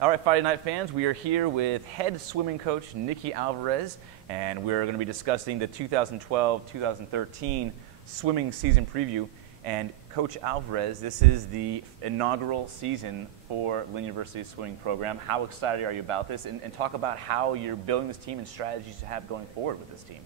All right, Friday Night fans, we are here with head swimming coach Nikki Alvarez, and we're going to be discussing the 2012-2013 swimming season preview. And Coach Alvarez, this is the inaugural season for Lynn University's swimming program. How excited are you about this? And talk about how you're building this team and strategies to have going forward with this team.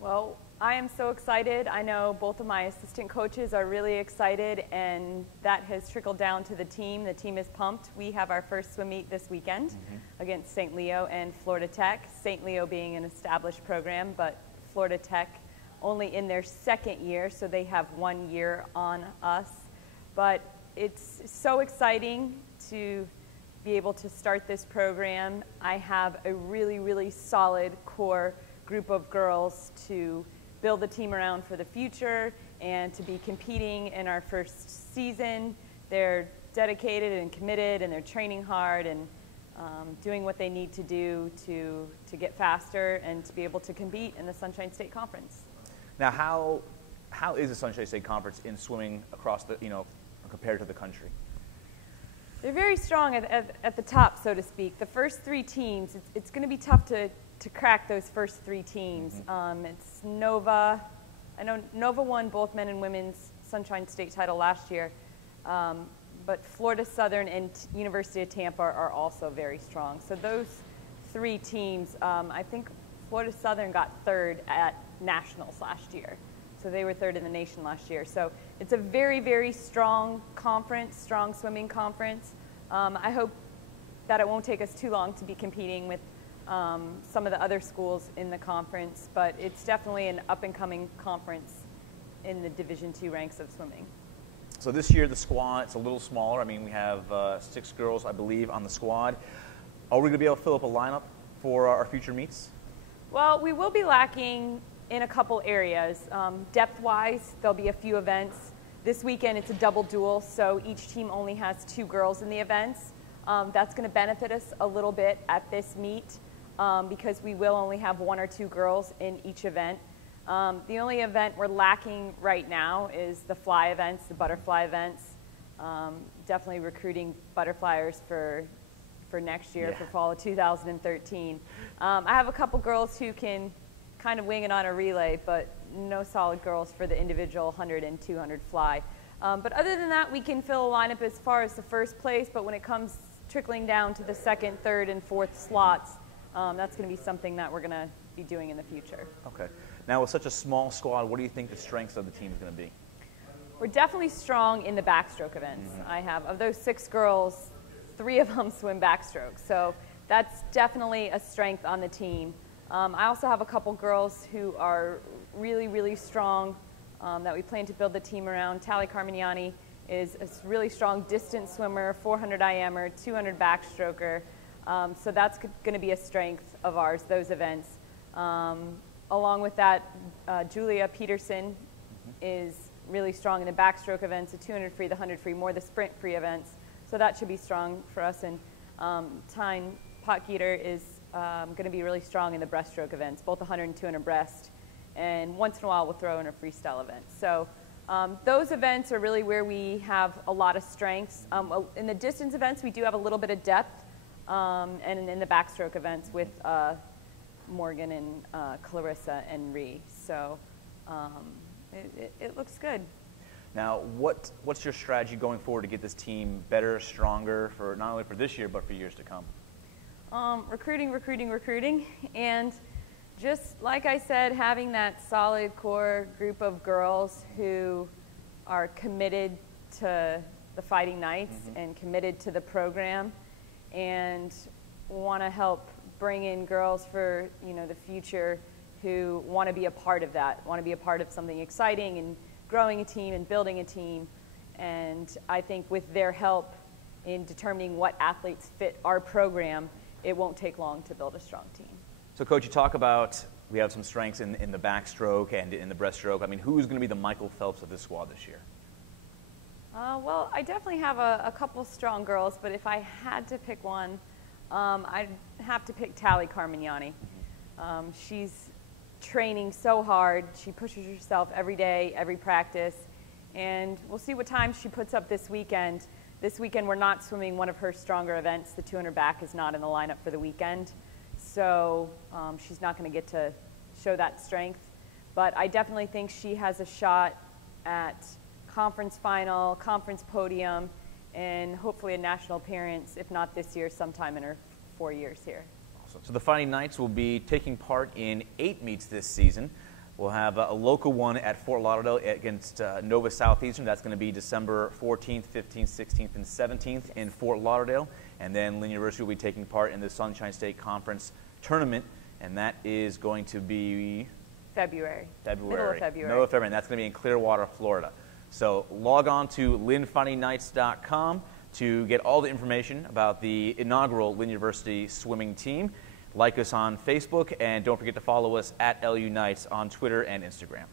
Well, I am so excited. I know both of my assistant coaches are really excited, and that has trickled down to the team. The team is pumped. We have our first swim meet this weekend against St. Leo and Florida Tech. St. Leo being an established program, but Florida Tech only in their second year, so they have 1 year on us. But it's so exciting to be able to start this program. I have a really, really solid core group of girls to build the team around for the future and to be competing in our first season. They're dedicated and committed, and they're training hard and doing what they need to do to get faster and to be able to compete in the Sunshine State Conference. Now, how is the Sunshine State Conference in swimming across the, compared to the country? They're very strong at the top, so to speak. The first three teams, it's going to be tough to crack those first three teams. It's Nova. I know Nova won both men and women's Sunshine State title last year, but Florida Southern and University of Tampa are also very strong. So those three teams, I think Florida Southern got third at nationals last year. So they were third in the nation last year. So it's a very, very strong conference, strong swimming conference. I hope that it won't take us too long to be competing with some of the other schools in the conference, but it's definitely an up-and-coming conference in the Division II ranks of swimming. So this year the squad, it's a little smaller. I mean, we have 6 girls, I believe, on the squad. Are we going to be able to fill up a lineup for our future meets? Well, we will be lacking in a couple areas. Depth-wise, there'll be a few events. This weekend it's a double duel, so each team only has 2 girls in the events. That's going to benefit us a little bit at this meet. Because we will only have 1 or 2 girls in each event. The only event we're lacking right now is the fly events, the butterfly events. Definitely recruiting butterflyers for next year, for fall of 2013. I have a couple girls who can kind of wing it on a relay, but no solid girls for the individual 100 and 200 fly. But other than that, we can fill a lineup as far as the first place, but when it comes trickling down to the second, third, and fourth slots, that's going to be something that we're going to be doing in the future. Okay. Now, with such a small squad, what do you think the strengths of the team is going to be? We're definitely strong in the backstroke events. I have, of those 6 girls, 3 of them swim backstroke. So that's definitely a strength on the team. I also have a couple girls who are really, really strong that we plan to build the team around. Tally Carmignani is a really strong distance swimmer, 400 IMer, 200 backstroker. So that's going to be a strength of ours, those events. Along with that, Julia Peterson is really strong in the backstroke events, the 200 free, the 100 free, more the sprint free events. So that should be strong for us. And Tyne Potgieter is going to be really strong in the breaststroke events, both 100 and 200 breast. And once in a while, we'll throw in a freestyle event. So those events are really where we have a lot of strengths. In the distance events, we do have a little bit of depth. And in the backstroke events with Morgan and Clarissa and Ree. So it looks good. Now, what's your strategy going forward to get this team better, stronger, for not only for this year, but for years to come? Recruiting. And just like I said, having that solid core group of girls who are committed to the Fighting Knights and committed to the program, and want to help bring in girls for the future who want to be a part of that, want to be a part of something exciting and growing a team and building a team. And I think with their help in determining what athletes fit our program, it won't take long to build a strong team. So, Coach, you talk about we have some strengths in the backstroke and in the breaststroke. I mean, who's going to be the Michael Phelps of this squad this year? Well, I definitely have a couple strong girls, but if I had to pick one, I'd have to pick Tally Carmignani. She's training so hard. She pushes herself every day, every practice, and we'll see what time she puts up this weekend. This weekend we're not swimming one of her stronger events. The 200 back is not in the lineup for the weekend. So she's not going to get to show that strength. But I definitely think she has a shot at conference final, conference podium, and hopefully a national appearance, if not this year, sometime in her 4 years here. Awesome. So the Fighting Knights will be taking part in 8 meets this season. We'll have a local one at Fort Lauderdale against Nova Southeastern. That's going to be December 14th, 15th, 16th, and 17th in Fort Lauderdale. And then Lynn University will be taking part in the Sunshine State Conference tournament, and that is going to be February. Middle of February. Middle of February, and that's going to be in Clearwater, Florida. So log on to lynnfightingknights.com to get all the information about the inaugural Lynn University swimming team. Like us on Facebook, and don't forget to follow us at LU Knights on Twitter and Instagram.